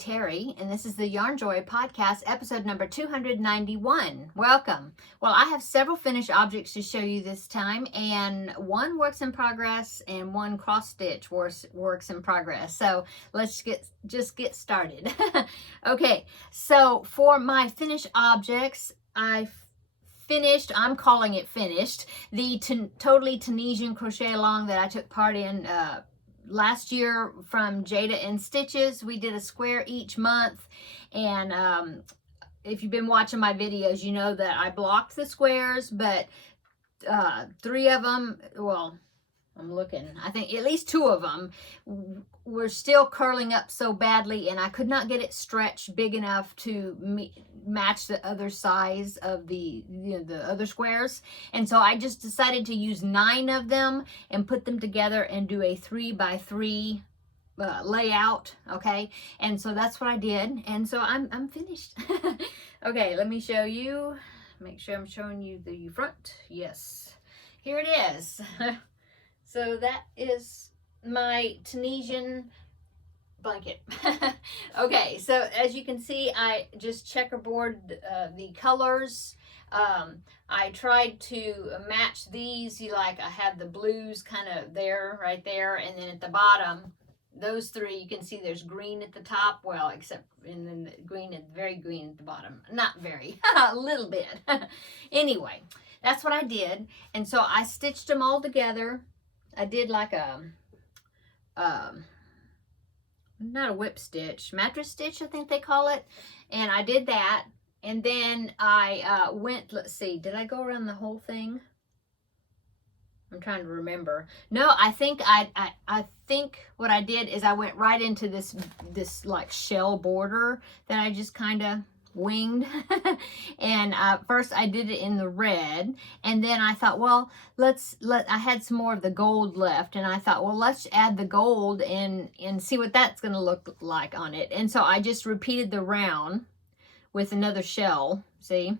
Terry, and this is the Yarn Joy Podcast, episode number 291. Welcome. Well, I have several finished objects to show you this time, and one works in progress and one cross-stitch works in progress. So let's just get started. Okay, so for my finished objects, I'm calling it finished, the totally Tunisian crochet along that I took part in last year from Jada and Stitches. We did a square each month, and if you've been watching my videos, you know that I blocked the squares, but 3 of them, well, I'm looking, I think at least 2 of them were still curling up so badly, and I could not get it stretched big enough to match the other size of the other squares. And so I just decided to use 9 of them and put them together and do a 3x3 layout. Okay, and so that's what I did, and so I'm finished. Okay, let me show you, make sure I'm showing you the front. Yes, here it is. So that is my Tunisian blanket. Okay, so as you can see, I just checkerboard the colors. I tried to match these. I have the blues kind of there, right there, and then at the bottom, those 3, you can see there's green at the top, well, except, and then the green, very green at the bottom. Not very, a little bit. Anyway, that's what I did, and so I stitched them all together. I did like a, not a whip stitch, mattress stitch, I think they call it. And I did that. And then I went, let's see, did I go around the whole thing? I'm trying to remember. No, I think I think what I did is I went right into this like shell border that I just kind of winged. And first I did it in the red, and then I thought, well, I had some more of the gold left, and I thought, well, let's add the gold and see what that's going to look like on it. And so I just repeated the round with another shell, see?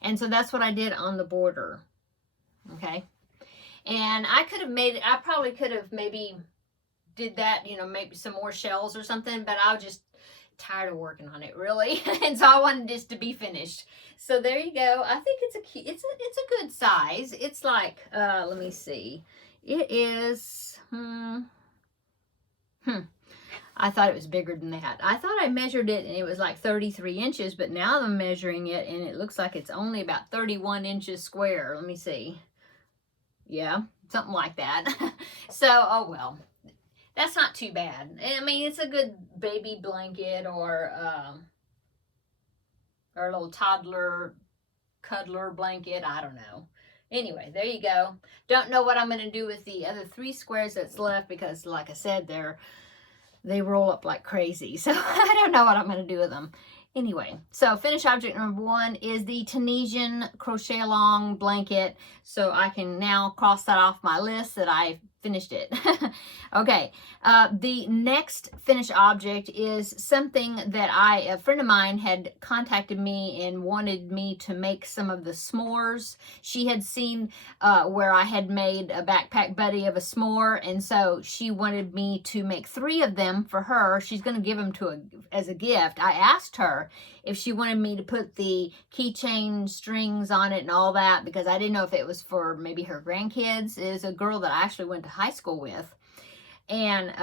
And so that's what I did on the border. Okay, and I probably could have maybe did that, maybe some more shells or something, but I was just tired of working on it, really. And so I wanted this to be finished. So there you go. I think it's a good size. It's like let me see, it is I thought it was bigger than that. I thought I measured it and it was like 33 inches, but now I'm measuring it and it looks like it's only about 31 inches square. Let me see. Yeah, something like that. So, oh well, that's not too bad. I mean, it's a good baby blanket or a little toddler cuddler blanket. I don't know. Anyway, there you go. Don't know what I'm going to do with the other 3 squares that's left because, like I said, they roll up like crazy. So I don't know what I'm going to do with them. Anyway, so finished object number 1 is the Tunisian crochet along blanket. So I can now cross that off my list that I finished it. Okay, the next finished object is something that a friend of mine had contacted me and wanted me to make some of the s'mores. She had seen where I had made a backpack buddy of a s'more, and so she wanted me to make 3 of them for her. She's going to give them as a gift. I asked her if she wanted me to put the keychain strings on it and all that, because I didn't know if it was for maybe her grandkids. It is a girl that I actually went to high school with. And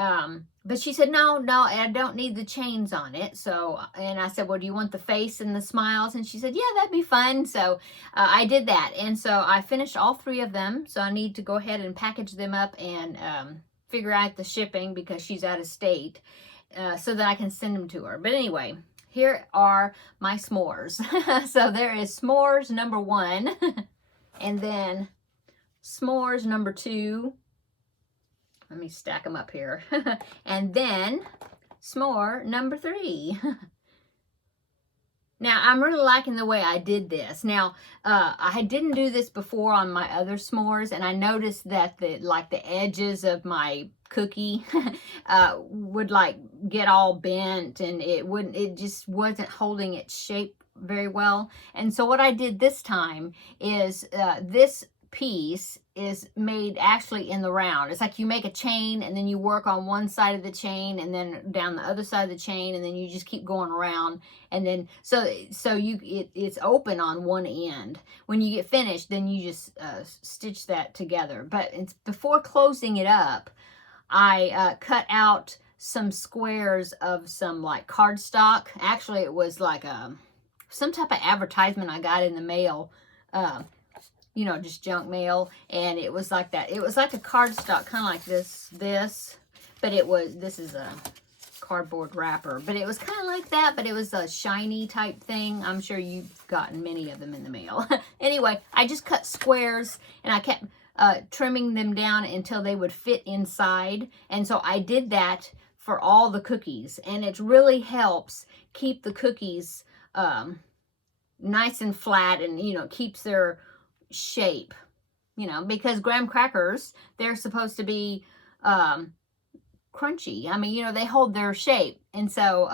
but she said, no, I don't need the chains on it. So, and I said, well, do you want the face and the smiles? And she said, yeah, that'd be fun. So I did that. And so I finished all 3 of them. So I need to go ahead and package them up and figure out the shipping because she's out of state, so that I can send them to her. But anyway, here are my s'mores. So there is s'mores number 1, and then s'mores number 2. Let me stack them up here. And then s'more number 3. Now, I'm really liking the way I did this. Now, I didn't do this before on my other s'mores, and I noticed that the edges of my cookie would get all bent, and it just wasn't holding its shape very well. And so what I did this time is this piece is made actually in the round. It's like you make a chain and then you work on one side of the chain and then down the other side of the chain, and then you just keep going around, and then it's open on one end. When you get finished, then you just stitch that together. But before closing it up, I cut out some squares of some like cardstock. Actually, it was like some type of advertisement I got in the mail, you know, just junk mail, and it was like that. It was like a cardstock, kind of like this, but this is a cardboard wrapper, but it was kind of like that, but it was a shiny type thing. I'm sure you've gotten many of them in the mail. Anyway, I just cut squares, and I kept trimming them down until they would fit inside, and so I did that for all the cookies, and it really helps keep the cookies nice and flat, and, you know, keeps their shape, you know, because graham crackers, they're supposed to be crunchy. I mean, you know, they hold their shape, and so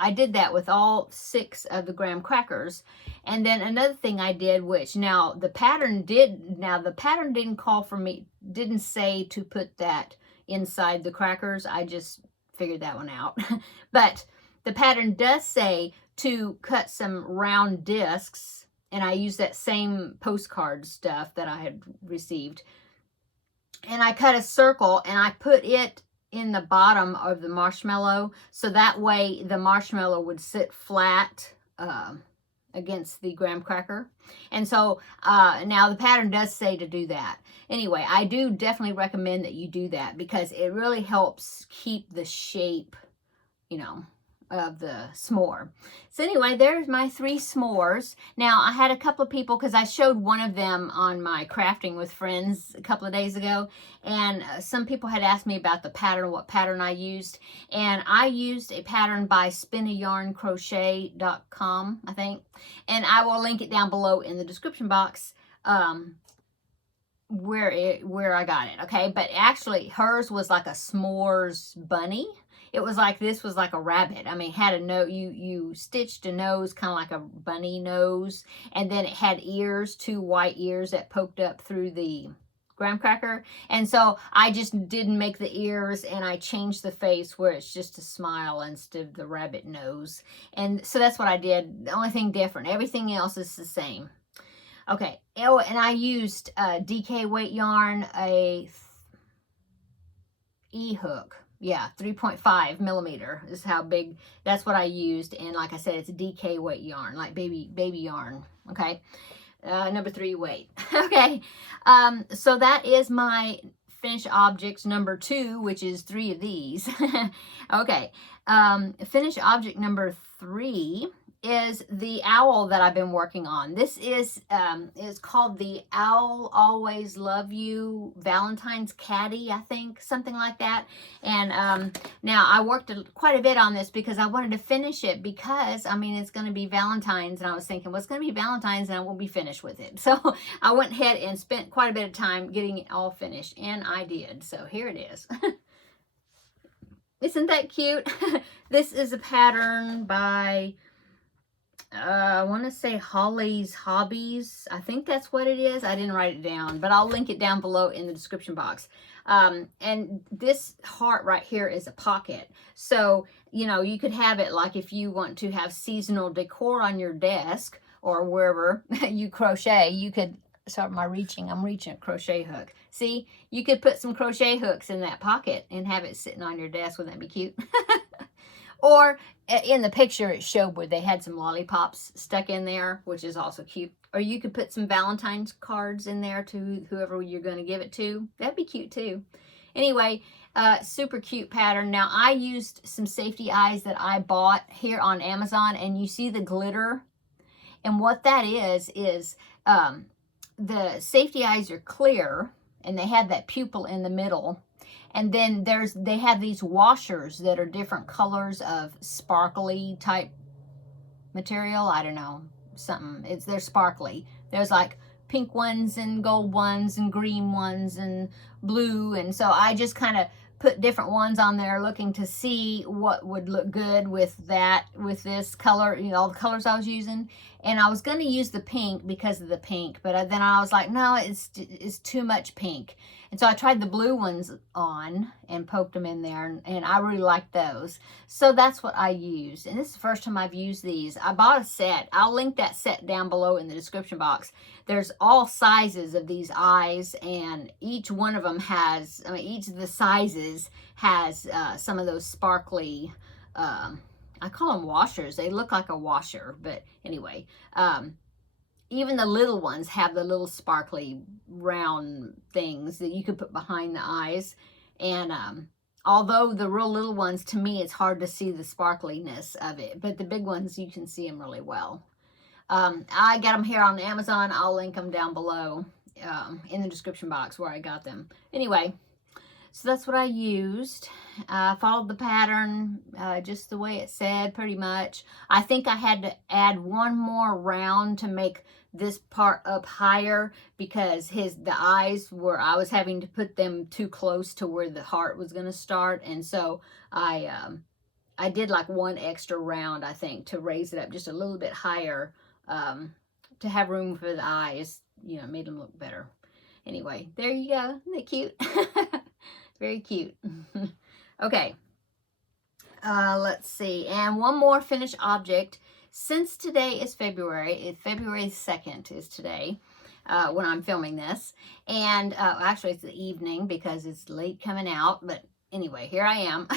I did that with all 6 of the graham crackers. And then another thing I did, which now the pattern didn't call for me, didn't say to put that inside the crackers. I just figured that one out. But the pattern does say to cut some round discs, and I used that same postcard stuff that I had received. And I cut a circle, and I put it in the bottom of the marshmallow, so that way the marshmallow would sit flat against the graham cracker. And so now the pattern does say to do that. Anyway, I do definitely recommend that you do that, because it really helps keep the shape, you know, of the s'more. So anyway, there's my 3 s'mores. Now, I had a couple of people, because I showed one of them on my Crafting with Friends a couple of days ago, and some people had asked me about the pattern, what pattern I used, and I used a pattern by spinayarncrochet.com, I think, and I will link it down below in the description box where I got it, okay? But actually, hers was like a s'mores bunny. It was like, this was like a rabbit. I mean, it had a nose, you stitched a nose, kind of like a bunny nose, and then it had ears, 2 white ears that poked up through the graham cracker. And so I just didn't make the ears, and I changed the face where it's just a smile instead of the rabbit nose. And so that's what I did. The only thing different, everything else is the same. Okay, oh, and I used DK weight yarn, a E-hook. Yeah, 3.5 millimeter is how big, that's what I used. And like I said, it's a DK weight yarn, like baby yarn, okay? Number 3 weight, okay? So that is my finished objects number 2, which is 3 of these. Okay, finished object number 3 is the owl that I've been working on. This is called the Owl Always Love You Valentine's Caddy, I think, something like that. And now I worked quite a bit on this because I wanted to finish it, because I mean, it's going to be Valentine's, and I was thinking, well, it's going to be Valentine's and I won't be finished with it. So I went ahead and spent quite a bit of time getting it all finished, and I did. So here it is. Isn't that cute? This is a pattern by I want to say Holly's Hobbies. I think that's what it is. I didn't write it down, but I'll link it down below in the description box. And this heart right here is a pocket. So, you know, you could have it like if you want to have seasonal decor on your desk or wherever you crochet, you could, sorry, I'm reaching a crochet hook. See, you could put some crochet hooks in that pocket and have it sitting on your desk. Wouldn't that be cute? Or in the picture it showed where they had some lollipops stuck in there, which is also cute. Or you could put some Valentine's cards in there to whoever you're going to give it to. That'd be cute too. Anyway, super cute pattern. Now, I used some safety eyes that I bought here on Amazon, and you see the glitter. And what that is the safety eyes are clear, and they have that pupil in the middle. And then they have these washers that are different colors of sparkly type material. I don't know, something. They're sparkly. There's like pink ones and gold ones and green ones and blue. And so I just kind of put different ones on there looking to see what would look good with that, with this color, you know, all the colors I was using. And I was going to use the pink because of the pink, but then I was like, no, it's too much pink. And so I tried the blue ones on and poked them in there, and I really like those. So that's what I used. And this is the first time I've used these. I bought a set. I'll link that set down below in the description box. There's all sizes of these eyes, and each one of them has, I mean, each of the sizes has some of those sparkly, I call them washers. They look like a washer, but anyway, even the little ones have the little sparkly round things that you could put behind the eyes. And although the real little ones, to me, it's hard to see the sparkliness of it, but the big ones, you can see them really well. I got them here on Amazon. I'll link them down below in the description box where I got them. Anyway, so that's what I used. I followed the pattern just the way it said, pretty much. I think I had to add one more round to make this part up higher because the eyes were, I was having to put them too close to where the heart was going to start. And so I did like one extra round, I think, to raise it up just a little bit higher to have room for the eyes. You know, made them look better. Anyway, there you go. Isn't that cute? Very cute. Okay. Let's see. And one more finished object. Since today is February 2nd is today when I'm filming this. And actually it's the evening because it's late coming out. But anyway, here I am.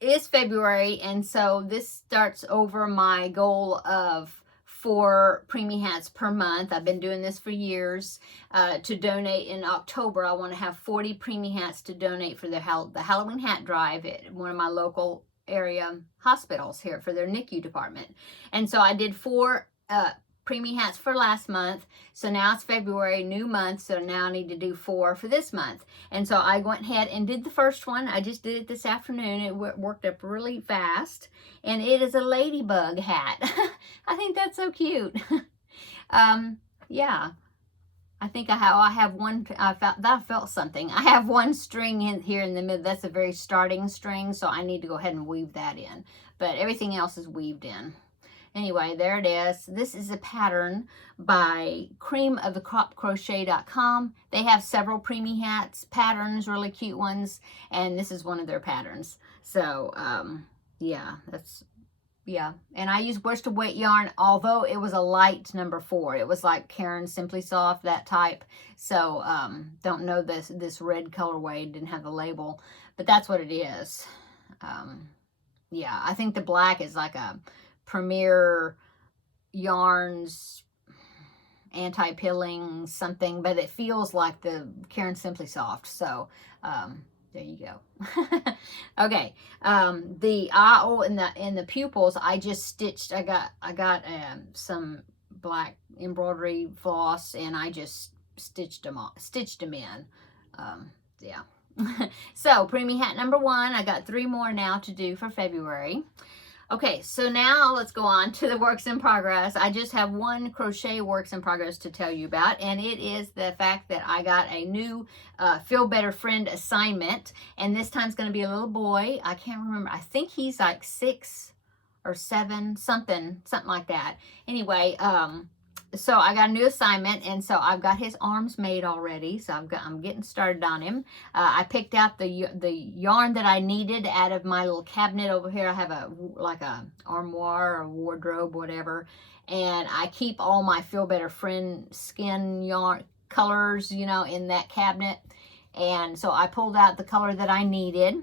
It's February, and so this starts over my goal of 4 preemie hats per month. I've been doing this for years. To donate in October, I want to have 40 preemie hats to donate for the Halloween hat drive at one of my local area hospitals here for their NICU department. And so I did 4 preemie hats for last month. So now it's February, new month. So now I need to do 4 for this month. And so I went ahead and did the first one. I just did it this afternoon. It worked up really fast. And it is a ladybug hat. I think that's so cute. Yeah. I think I have one, I felt something. I have one string in here in the middle. That's a very starting string. So I need to go ahead and weave that in. But everything else is weaved in. Anyway, there it is. This is a pattern by creamofthecropcrochet.com. They have several preemie hats, patterns, really cute ones, and this is one of their patterns. So, yeah. And I used worsted weight yarn, although it was a light number 4. It was like Karen Simply Soft, that type. So, don't know this red colorway, didn't have the label, but that's what it is. Yeah, I think the black is like a Premier Yarns anti-pilling something, but it feels like the Karen Simply Soft. So there you go. Okay, the eye in the pupils, I just stitched. I got some black embroidery floss, and I just stitched them in. Yeah. So preemie hat number 1. I got 3 more now to do for February. Okay, so now let's go on to the works in progress. I just have one crochet works in progress to tell you about, and it is the fact that I got a new Feel Better Friend assignment, and this time's going to be a little boy. I can't remember. I think he's like 6 or 7, something like that. Anyway, so I got a new assignment, and so I've got his arms made already. So I'm getting started on him. I picked out the yarn that I needed out of my little cabinet over here. I have like a armoire or wardrobe, whatever, and I keep all my Feel Better Friend skin yarn colors, you know, in that cabinet. And so I pulled out the color that I needed,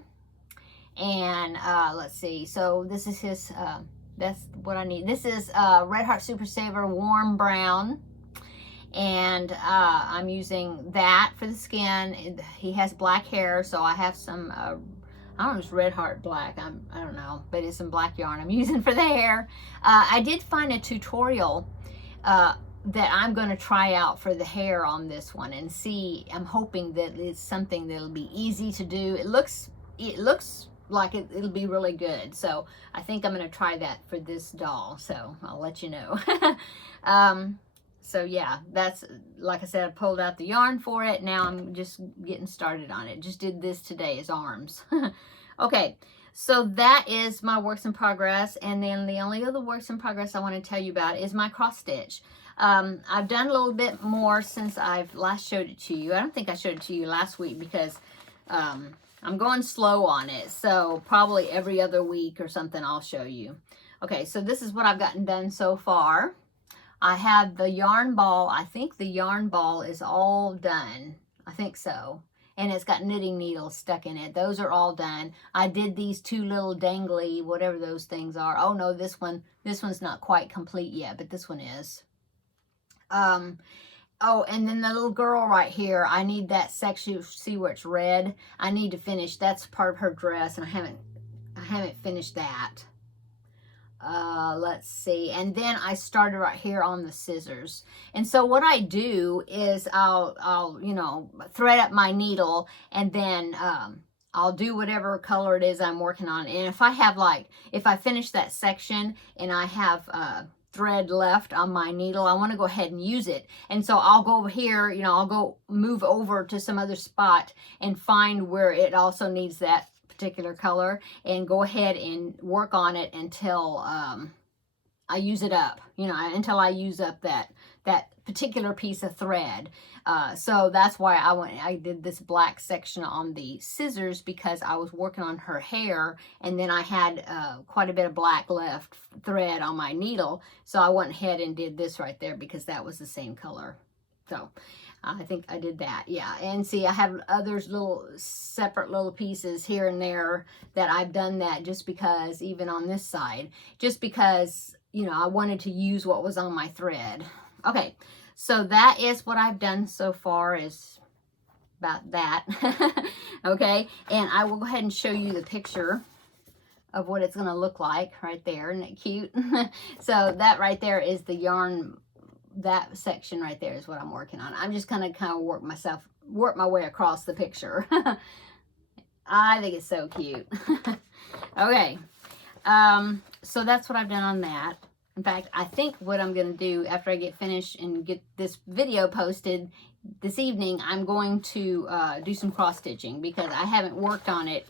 and let's see. So this is his. That's what I need. This is Red Heart Super Saver Warm Brown. And I'm using that for the skin. He has black hair, so I have some, I don't know, it's Red Heart Black. I don't know, but it's some black yarn I'm using for the hair. I did find a tutorial that I'm going to try out for the hair on this one and see. I'm hoping that it's something that'll be easy to do. It looks like it'll be really good. So I think I'm going to try that for this doll. So I'll let you know. So yeah, that's, like I said, I pulled out the yarn for it. Now I'm just getting started on it. Just did this today, his arms. Okay, So that is my works in progress. And then the only other works in progress I want to tell you about is my cross stitch. I've done a little bit more since I've last showed it to you. I don't think I showed it to you last week because I'm going slow on it. So probably every other week or something I'll show you. Okay, so this is what I've gotten done so far. I have the yarn ball. I think the yarn ball is all done. I think so. And it's got knitting needles stuck in it. Those are all done. I did these two little dangly, whatever those things are. Oh no, this one's not quite complete yet, but this one is. Oh, and then the little girl right here, I need that section. See where it's red? I need to finish. That's part of her dress, and I haven't finished that. Let's see. And then I started right here on the scissors. And so what I do is I'll you know, thread up my needle, and then I'll do whatever color it is I'm working on. And if I have if I finish that section and I have thread left on my needle, I want to go ahead and use it. And so I'll go over here, you know, I'll go move over to some other spot and find where it also needs that particular color and go ahead and work on it until I use it up, you know, until I use up that particular piece of thread. So that's why I did this black section on the scissors, because I was working on her hair, and then I had quite a bit of black left thread on my needle. So I went ahead and did this right there because that was the same color. So I think I did that, yeah. And see, I have others little separate little pieces here and there that I've done that just because, even on this side, just because, you know, I wanted to use what was on my thread. Okay, so that is what I've done so far, is about that. Okay, and I will go ahead and show you the picture of what it's going to look like right there. Isn't it cute? So that right there is the yarn. That section right there is what I'm working on. I'm just gonna kind of work my way across the picture. I think it's so cute. Okay, so that's what I've done on that. In fact, I think what I'm gonna do after I get finished and get this video posted this evening, I'm going to do some cross stitching, because I haven't worked on it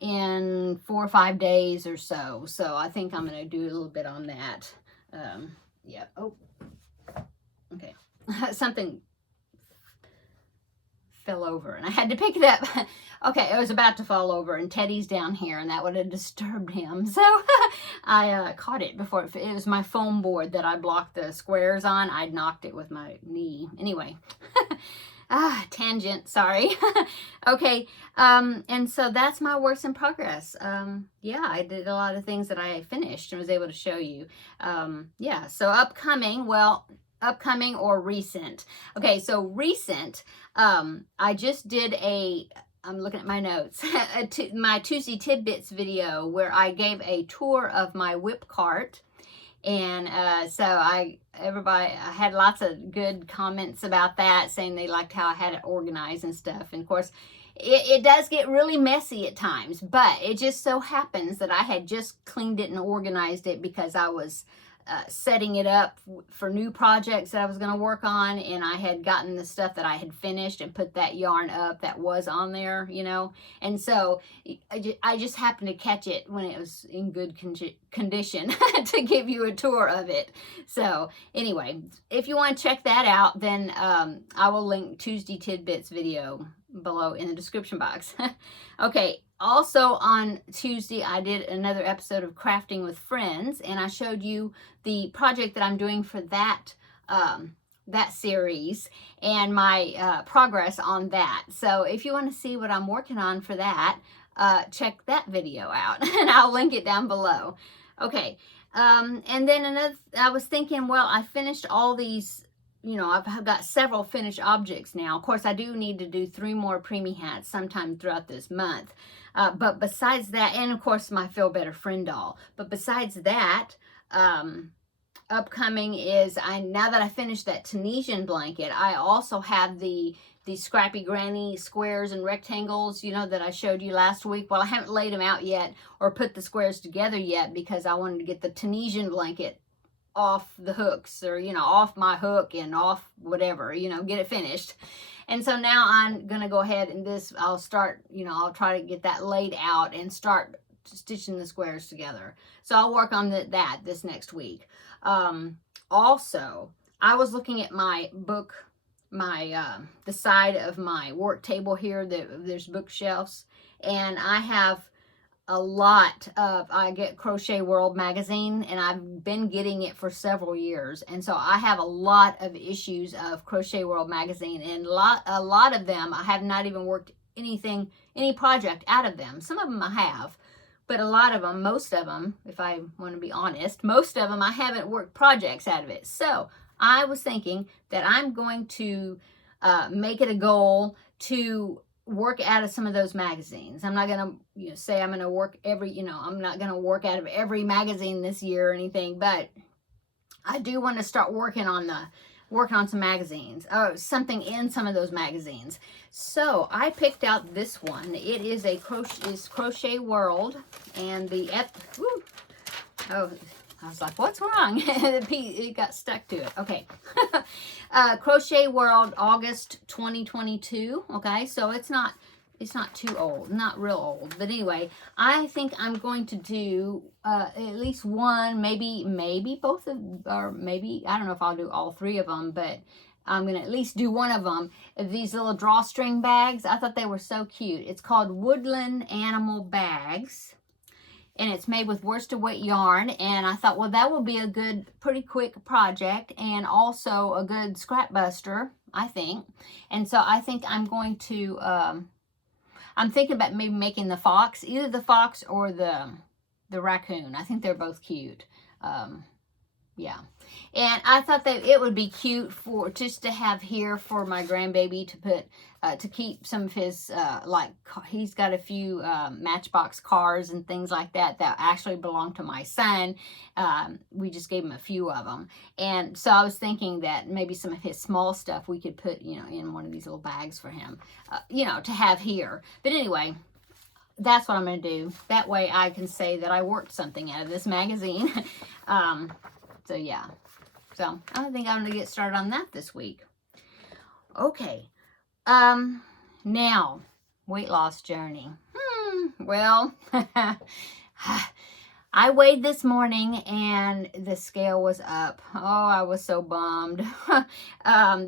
in 4 or 5 days or so. So I think I'm gonna do a little bit on that. Yeah. Oh. Okay, something fell over and I had to pick it up. Okay, it was about to fall over, and Teddy's down here, and that would have disturbed him. So I caught it before it was my foam board that I blocked the squares on. I knocked it with my knee. Anyway, tangent, sorry. Okay, and so that's my works in progress. Yeah, I did a lot of things that I finished and was able to show you. Yeah, so upcoming or recent. Okay, so recent, I just did I'm looking at my notes, my Tuesday Tidbits video where I gave a tour of my whip cart. And so I had lots of good comments about that, saying they liked how I had it organized and stuff. And of course, it does get really messy at times, but it just so happens that I had just cleaned it and organized it because I was setting it up for new projects that I was going to work on, and I had gotten the stuff that I had finished and put that yarn up that was on there, you know. And so I just happened to catch it when it was in good condition to give you a tour of it. So anyway, if you want to check that out, then I will link Tuesday Tidbits video below in the description box. Okay, also on Tuesday I did another episode of Crafting with Friends, and I showed you the project that I'm doing for that that series and my progress on that. So if you want to see what I'm working on for that, check that video out, and I'll link it down below. Okay, and then I was thinking, well, I finished all these. You know, I've got several finished objects now. Of course, I do need to do 3 more Preemie hats sometime throughout this month. But besides that, and of course, my Feel Better Friend doll. But besides that, upcoming is, now that I finished that Tunisian blanket, I also have the Scrappy Granny squares and rectangles, you know, that I showed you last week. Well, I haven't laid them out yet or put the squares together yet because I wanted to get the Tunisian blanket off the hooks, or, you know, off my hook and off whatever, you know, get it finished. And so now I'm gonna go ahead and I'll start, you know, I'll try to get that laid out and start stitching the squares together. So I'll work on that this next week. Also, I was looking at my book, the side of my work table here, there's bookshelves, and I have a lot of, I get Crochet World magazine, and I've been getting it for several years, and so I have a lot of issues of Crochet World magazine, and a lot of them I have not even worked any project out of them. Some of them I have, but a lot of them, most of them, if I want to be honest, most of them I haven't worked projects out of it. So I was thinking that I'm going to make it a goal to work out of some of those magazines. I'm not going to say I'm going to work I'm not going to work out of every magazine this year or anything, but I do want to start working on some magazines, something in some of those magazines. So I picked out this one. It is Crochet World, and I was like, what's wrong? It got stuck to it. Okay. Crochet World, August 2022. Okay, so it's not too old, not real old. But anyway, I think I'm going to do at least one, maybe both of, or maybe, I don't know if I'll do all three of them, but I'm going to at least do one of them. These little drawstring bags, I thought they were so cute. It's called Woodland Animal Bags, and it's made with worsted weight yarn, and I thought, well, that will be a good, pretty quick project, and also a good scrap buster, I think. And so I think I'm going to, I'm thinking about maybe making the fox, either the fox or the raccoon. I think they're both cute. Yeah. And I thought that it would be cute for just to have here for my grandbaby to put, to keep some of his, he's got a few Matchbox cars and things like that actually belong to my son. We just gave him a few of them. And so I was thinking that maybe some of his small stuff we could put, in one of these little bags for him, to have here. But anyway, that's what I'm going to do. That way I can say that I worked something out of this magazine. So yeah, so I think I'm going to get started on that this week. Okay. Now, weight loss journey. Well, I weighed this morning and the scale was up. Oh, I was so bummed.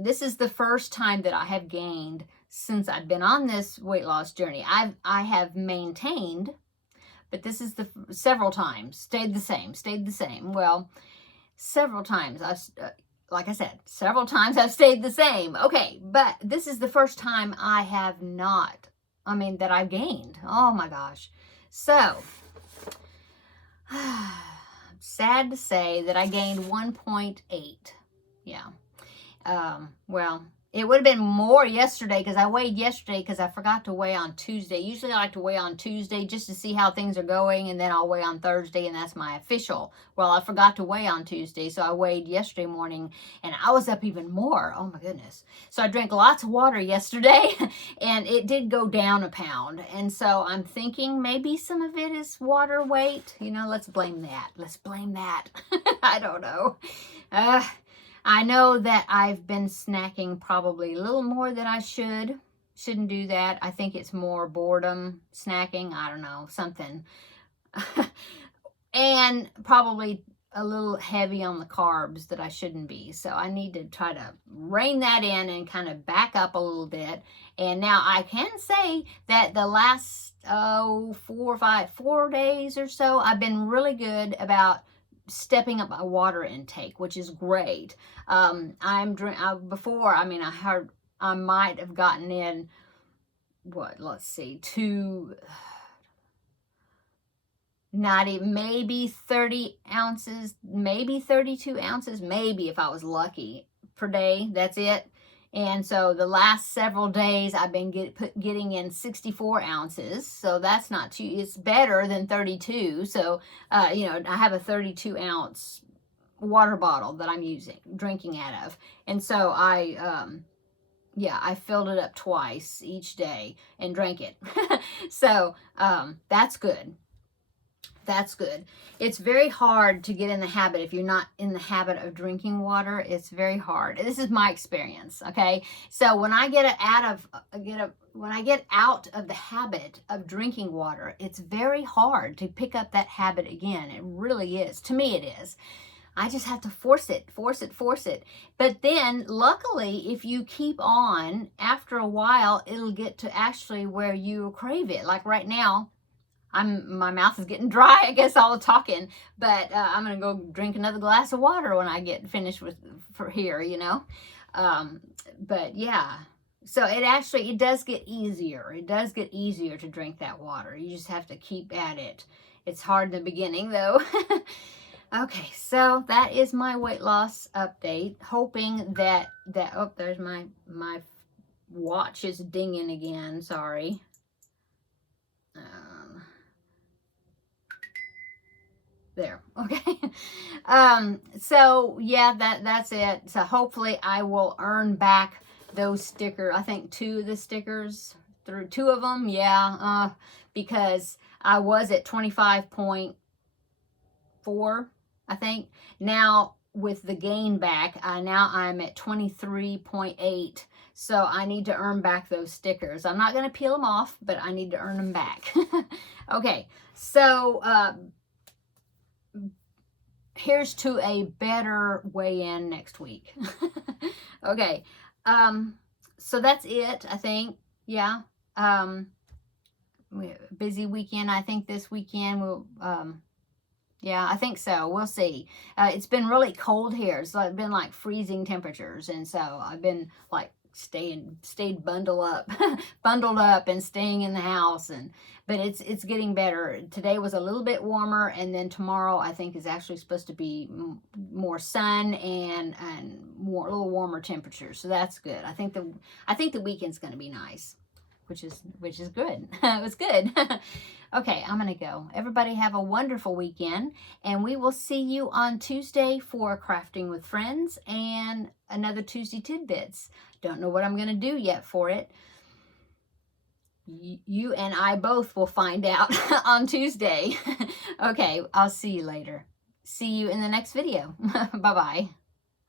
This is the first time that I have gained since I've been on this weight loss journey. I have maintained, but this is several times stayed the same. Well, several times like I said, several times I've stayed the same. Okay, but this is the first time I have not, that I've gained. Oh my gosh. So, sad to say that I gained 1.8. Yeah. Well, it would have been more yesterday because I weighed yesterday because I forgot to weigh on Tuesday. Usually I like to weigh on Tuesday just to see how things are going, and then I'll weigh on Thursday, and that's my official. Well, I forgot to weigh on Tuesday, so I weighed yesterday morning, and I was up even more. Oh my goodness. So I drank lots of water yesterday, and it did go down a pound. And so I'm thinking maybe some of it is water weight. Let's blame that. I don't know. I know that I've been snacking probably a little more than I should. Shouldn't do that. I think it's more boredom snacking. I don't know, something. And probably a little heavy on the carbs that I shouldn't be. So I need to try to rein that in and kind of back up a little bit. And now I can say that the last 4 days or so, I've been really good about stepping up my water intake, which is great. Before, I heard I might have gotten in, let's see, maybe 30 ounces, maybe 32 ounces, maybe if I was lucky per day. That's it. And so the last several days I've been getting in 64 ounces. So that's not too, it's better than 32. So, I have a 32 ounce water bottle that I'm drinking out of. And so I filled it up twice each day and drank it. So, that's good. That's good. It's very hard to get in the habit. If you're not in the habit of drinking water, it's very hard. This is my experience, okay? So when I get when I get out of the habit of drinking water, it's very hard to pick up that habit again. It really is. To me, it is. I just have to force it. But then, luckily, if you keep on, after a while, it'll get to actually where you crave it. Like right now, my mouth is getting dry, I guess, all the talking, but I'm going to go drink another glass of water when I get finished for here, you know. But yeah, so it does get easier. It does get easier to drink that water. You just have to keep at it. It's hard in the beginning, though. Okay, so that is my weight loss update. Hoping that oh, there's my watch is dinging again. Sorry. There. Okay. So yeah, that's it. So hopefully I will earn back those stickers. I think 2 of the stickers, through 2 of them. Yeah. Because I was at 25.4, I think. Now with the gain back, now I'm at 23.8. So I need to earn back those stickers. I'm not going to peel them off, but I need to earn them back. Okay. So, here's to a better weigh-in next week. Okay. So that's it, I think. Yeah. Busy weekend, I think this weekend we'll, yeah, I think so. We'll see. It's been really cold here. So it's been like freezing temperatures. And so I've been like stayed bundled up and staying in the house, but it's getting better. Today was a little bit warmer, and then tomorrow I think is actually supposed to be more sun and a little warmer temperatures. So that's good. I think the weekend's going to be nice, which is good. It was good. Okay, I'm going to go. Everybody have a wonderful weekend, and we will see you on Tuesday for Crafting with Friends and another Tuesday Tidbits. Don't know what I'm going to do yet for it. You and I both will find out on Tuesday. Okay, I'll see you later. See you in the next video. Bye-bye.